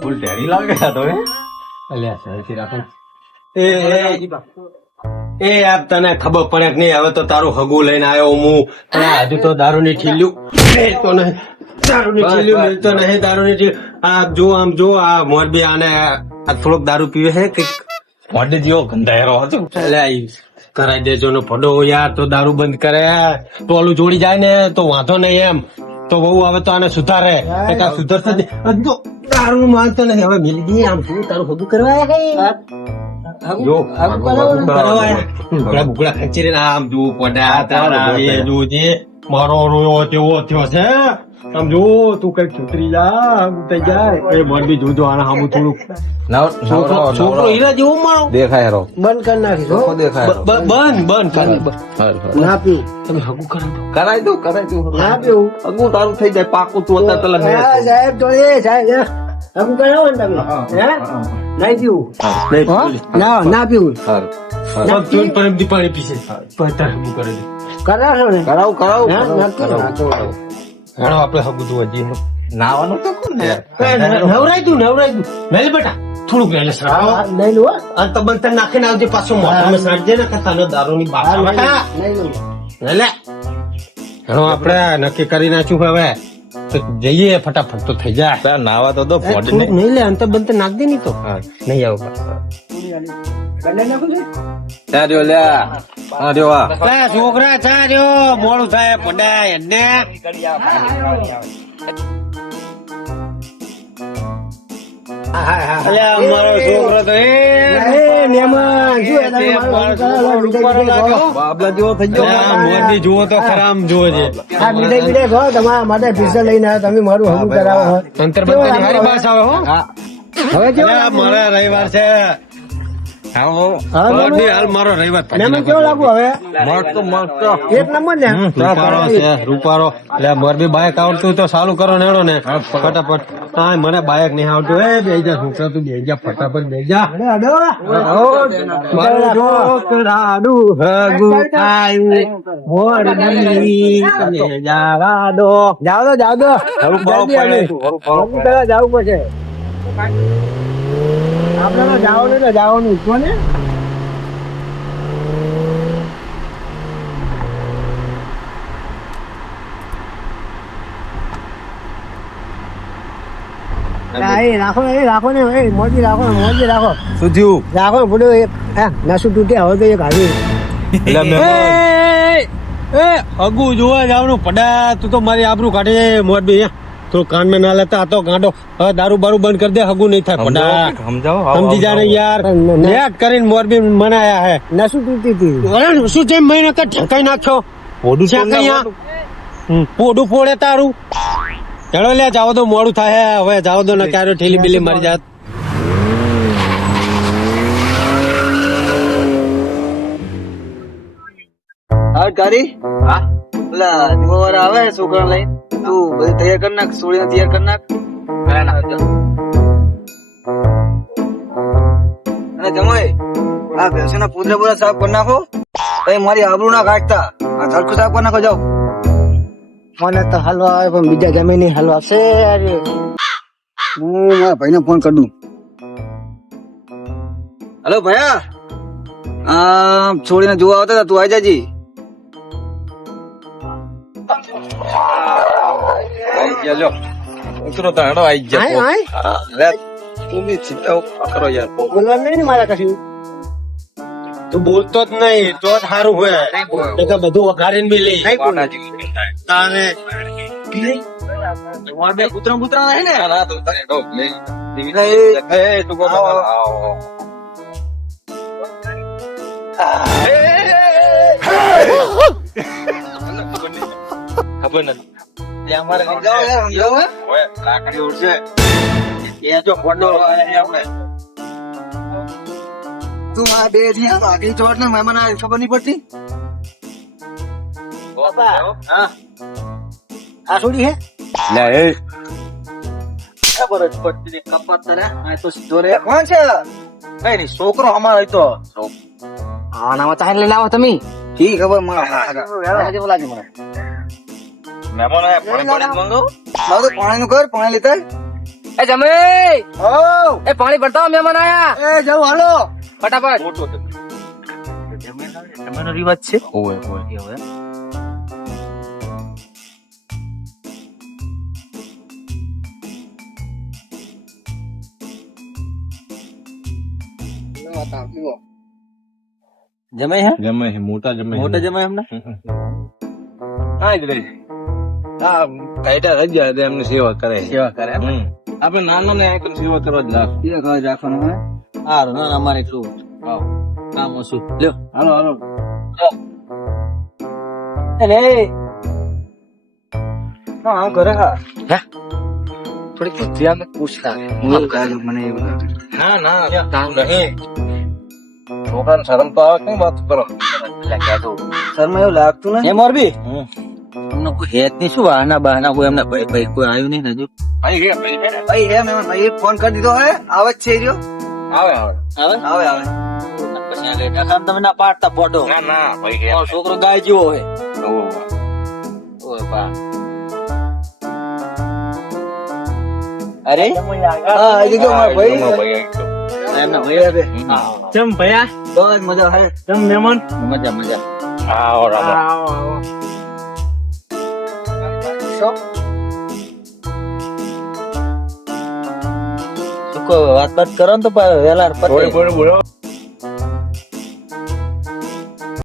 ફૂલ Terry લાગે તો અલ્યા સહેજી રાખો. એ યાર તને ખબર પડે કે નહીં? હવે તો તારું હગું લઈને આવ્યો હું. હજુ તો દારૂ ની ઠીલ્યું તો નહીં, દારૂ ની ઠીલ્યું તો નહીં, દારૂ ની ઠીલ્યું. આ જો આમ જો આ મોરબી આને આ થોડોક દારૂ પીવે છે કે મોઢે જેવો ગંધાયેલો હતો. કરાઈ દેજો ને પડો યાર, તો દારૂ બંધ કરે તો ઓલું જોડી જાય ને તો વાંધો નહીં એમ. તો બહુ હવે તો આને સુધારે, સુધરશે જ. હજુ દારૂ માનતો નથી. હવે મિલી ગઈ આમ શું તારું હગું કરવા જો ભૂકડા ખંચી આમ જોવું પડે. તારા જોજે મારો રોયો તેવો થયો છે. આમ જો તું કઈક છૂટરી જા થઈ જાય. એ મોરબી જોજો આને સામું થોડુંક છોકરો હીરા જેવો મારો દેખાય રો બંધ કરી નાખીશ. દેખાય બંધ કરી ના પીવું. તમે હગું કરાવી કરાય દઉં ના પીવું. અગું તારું થઈ જાય પાકું તું અત્યારે પેલા હા, સાહેબ તો એ સાહેબ હમ કરાવો ને તમે. હે નહીં પીવું. ના પીવું. દો. પરમથી પાણી પીશે તારે હગું કરે છે. કરાશો ને? કરાવું હે? નક્કી ને? હેડો આપણે હગું તો હજી નાવાનું તો કોણ ને નવરાય તું મેલ બેટા થોડુંક લે સરાવ. હા, નહીં લો. અને તો બંધ નાખીને આવજે પાછો મોઢામાં સાંજે ને તને દારૂની બાટલા બેટા નહીં લો. લે હેડો આપણે નક્કી કરી નાખ્યું હવે તો જઈએ ફટાફટ તો થઈ જાય. પેલા નાવા તો દો પોડી થોડુંક નહીં લે અંત બંધ નાખ દે નહીં તો નહીં આવું. કને નાખું છે? ત્યાં રહ્યો લ્યા હા રહ્યો આ છોકરા ચા રહ્યો મોડું થાય પડાય ને મારો છોકરો તો મહેમાન શું બાબલા જેવો થઈ ગયો મોદી જુઓ તો ખરા આમ જુઓ છે. આ બીડે કહો તમારા માટે પિસ્તોલ લઈને આવ્યા, તમે મારું હમું કરાવો. અંતર બંધની હારી પાસ આવે હો. હવે કેવો અલ્યા, મારા રવિવાર છે. મોદી હાલ મારો રવિવાર મહેમાન કેવો લાગુ હવે? મસ્ત મસ્ત એક નંબર ને. રૂપારો છે રૂપારો. એટલે મોરબી બાઈક આવડતું તો ચાલુ કરો નેડો ને ફટાફટ. હા મને બાઈક નહીં આવડતું. એ બે જા છોકરા તું બે જા ફટાફટ બે જા. જાવ દો જવું પડશે. આપડે તો જવાનું કોને? રાખો ને મોજી રાખો શું થયું રાખો ને બધું નસું તૂટે હવે તો એક આવી. અગુ જોવા જવાનું પડા. તું તો મારી આબરૂ કાઢે મોરબી. તો કાન में ના લેતા તો ગાંડો. હવે દારૂ બારૂ બંધ કરી દે. હગુ નહીં થાય પડા. સમજાવો સમજી જા ને યાર. લેટ કરીને મોરબી મનાયા હે. નસું તૂટી હતી. અરે શું છે મહિને કે ઠેકાઈ નાખ્યો પોડું છે કઈ પોડું ફોડે તારું. ચડો લે જાવ તો મોડું થાય. હવે જાવ દો ને ક્યારે ઠેલી બીલી મરી જાત. હા તારી હા પેલા નિમોવાળા આવે છોકરા લઈને તું બધી તૈયાર કરી નાખ સોળીને તૈયાર કરી નાખ અને જમાઈ આ ભેંસોના પૂતરા પૂરા સાફ કરી નાખો. કઈ મારી આબરૂ ના કાઢતા. આ સરખું સાફ કરી નાખો. જાઓ મને તો હલવા આવે પણ બીજા ગમે નહીં હલવા છે. હું મારા ભાઈને ફોન કરી દઉં. હેલો ભૈયા છોડીને જોવા આવતા હતા તું આવી જાજી. ઉતરો તો હેડો આઈ ગયા તું બી ચિંતા કરો યાર બોલવાનું નહીં ને મારા કશું. તું બોલતો જ નહીં તો જ સારું હોય. બધું વઘારીને બી લઈ તારે તમારે બે કૂતરા બૂતરા નહીં ને? ના તો હેડો તું કો ખબર નથી અમારે સમજાવો યાર, સમજાવો હે? લાકડી ઉડશે એ જો ફોટો આપણે તું આ બે થી આ આગળ ચોટ ને મહેમાન આ ખબર નહીં પડતી. હા આ છોડી હે લે એ ખબર જ પડતી નહીં. કપાત તારે આ તો સીધો રે. કોણ છે? કઈ નહીં છોકરો અમારો હતો. હા નામાં ચાહે લઈને આવો તમે. ઠીક ખબર મને મહેમાન આયા પાણી પાણી મંગાવો પાણી નું કર પાણી લેતા એ જમાઈ એ પાણી ભરતા આવો, મહેમાન આયા. એ જાઉં હાલો. ફટાફટ. જમાઈનો રિવાજ છે. ઓય હવે જમાઈ હે જમે છે મોટા જમે છે. મોટા જમાઈ એમને હા જ રહી હા ટાઈટા રહી જાય એટલે એમની સેવા કરે છે. સેવા કરે એમ? આપણે નાના ને એકદમ સેવા કરવા જ લાગ એ ખાવા રાખવાનું હે. હારું ના અમારે શું કામ ઓછું લ્યો હાલો હાલો એટલે હા ઘરે હા થોડીક બુદ્ધિ અમે પૂછતા મને એવું લાગે. ના ના કામ નહીં છોકરાને શરમ તો આવે કઈ વાત કરો શર્મા એવું લાગતું ને એ મોરબી તમને કોઈ હેત ની શું બહાના બહાના કોઈ એમને ભાઈ ભાઈ કોઈ આવ્યું નહીં ને હજુ ભાઈ હે ભાઈ હે મહેમાન ભાઈ ફોન કરી દીધો હે આવે જ છે એ રહ્યો. આવે આવે આવે આવે આવે પછી આ લેટા કામ તમે ના પાડતા ફોટો ના ના ભાઈ હે છોકરો ગાય જેવો હોય ઓહો. ઓય બા અરે હા એ જો મારા ભાઈ ભાઈ એમના ભાઈ બે ચમ ભયા બસ મજા હે ચમ મહેમાન મજા મજા આવો રામો આવો આવો શું કહો વાત કરો ને તો વેલા થોડી થોડી બોલો